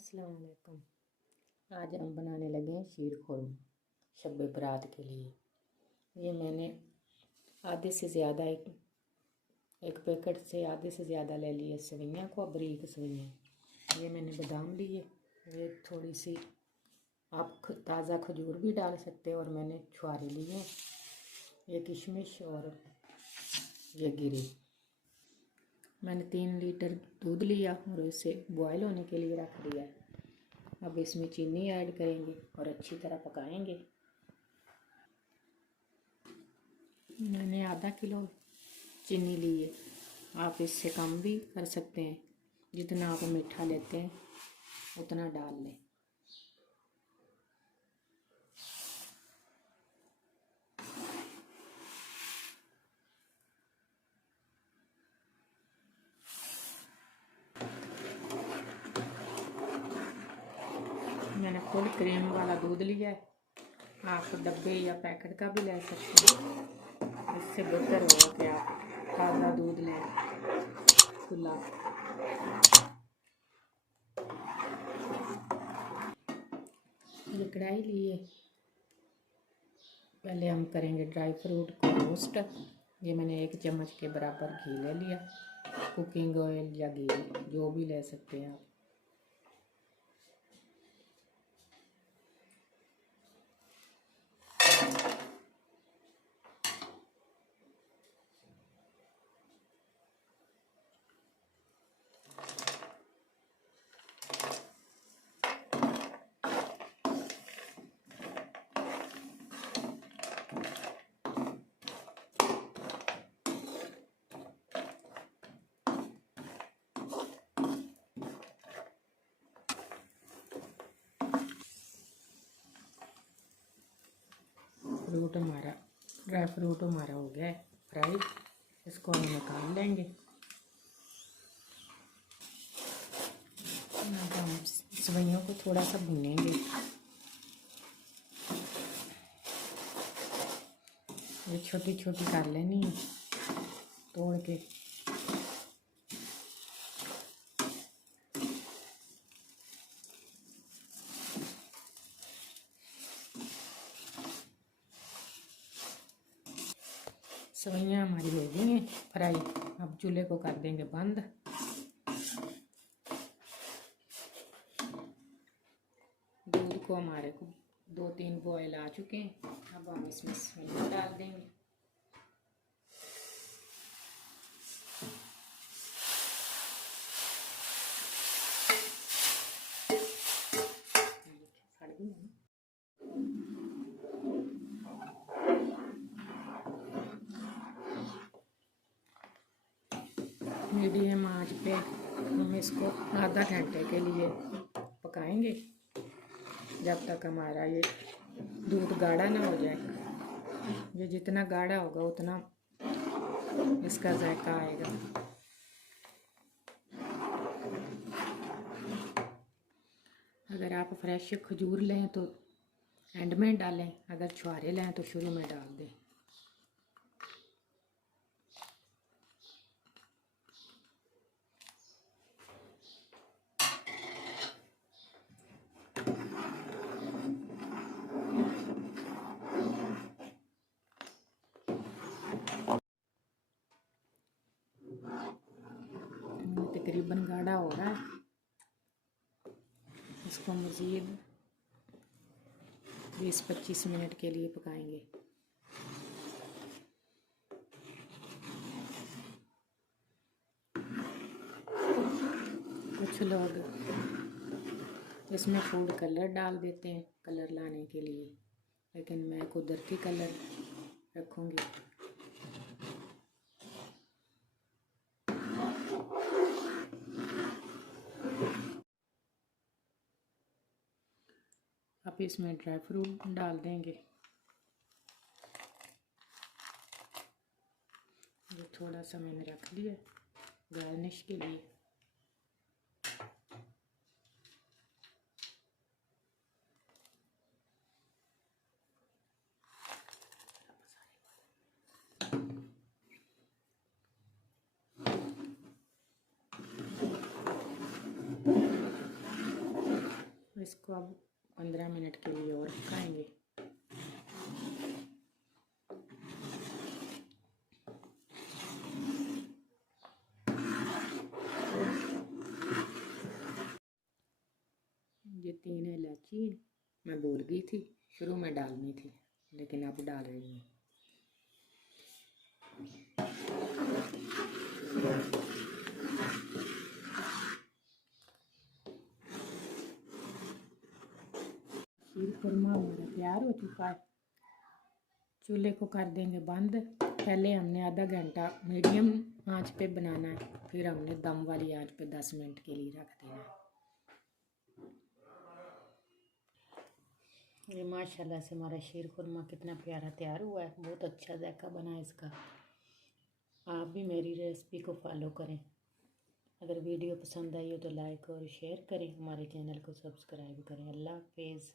अस्सलाम वालेकुम। आज हम बनाने लगे हैं शीर खुरमा शब बरात के लिए। ये मैंने आधे से ज़्यादा एक पैकेट से आधे से ज़्यादा ले लिए सवैयाँ को, बारीक सवैयाँ। ये मैंने बादाम लिए, ये थोड़ी सी आप ताज़ा खजूर भी डाल सकते हो, और मैंने छुहारे लिए, ये किशमिश और ये गिरी। मैंने 3 लीटर दूध लिया और इसे बॉयल होने के लिए रख दिया। अब इसमें चीनी ऐड करेंगे और अच्छी तरह पकाएंगे। मैंने आधा किलो चीनी ली है, आप इससे कम भी कर सकते हैं। जितना आप मीठा लेते हैं उतना डाल लें। मैंने फुल क्रीम वाला दूध लिया है, आप डब्बे या पैकेट का भी ले सकते हैं। इससे बेहतर होगा कि आप ताज़ा दूध लें खुला। ये कढ़ाई लिए, पहले हम करेंगे ड्राई फ्रूट को रोस्ट। ये मैंने 1 चम्मच के बराबर घी ले लिया, कुकिंग ऑयल या घी जो भी ले सकते हैं आप। ड्राई फ्रूट हमारा हो गया है फ्राई। इसको हम निकाल लेंगे। अब हम सवैयों को थोड़ा सा भूनेंगे। ये छोटी छोटी कर लेनी है तोड़ के। सवैयाँ हमारी हो गई हैं फ्राई। अब चूल्हे को कर देंगे बंद। दूध को हमारे को 2-3 बॉयल आ चुके हैं। अब हम इसमें सवैयाँ डाल देंगे। मीडियम आंच पे हम इसको आधा घंटे के लिए पकाएंगे, जब तक हमारा ये दूध गाढ़ा ना हो जाए। ये जितना गाढ़ा होगा उतना इसका जायका आएगा। अगर आप फ्रेश खजूर लें तो एंड में डालें, अगर छुहारे लें तो शुरू में डाल दें। तकरीबन गाढ़ा हो रहा है, इसको मज़ीद 20-25 मिनट के लिए पकाएंगे। कुछ लोग इसमें फूड कलर डाल देते हैं कलर लाने के लिए, लेकिन मैं कुदरती कलर रखूँगी। अब इसमें ड्राई फ्रूट डाल देंगे। ये थोड़ा सा मैंने रख लिया गार्निश के लिए। इसको अब 15 मिनट के लिए और पकाएंगे। ये 3 इलायची मैं भूल गई थी शुरू में डालनी थी, लेकिन अब डाल रही हूँ। शीर खुरमा हमारा तैयार हो चुका है। चूल्हे को कर देंगे बंद। पहले हमने आधा घंटा मीडियम आंच पे बनाना है, फिर हमने दम वाली आंच पे 10 मिनट के लिए रख देना है। ये माशाल्लाह से हमारा शीर खुरमा कितना प्यारा तैयार हुआ है। बहुत अच्छा जायका बना है इसका। आप भी मेरी रेसिपी को फॉलो करें। अगर वीडियो पसंद आई हो तो लाइक और शेयर करें, हमारे चैनल को सब्सक्राइब करें। अल्लाह हाफिज़।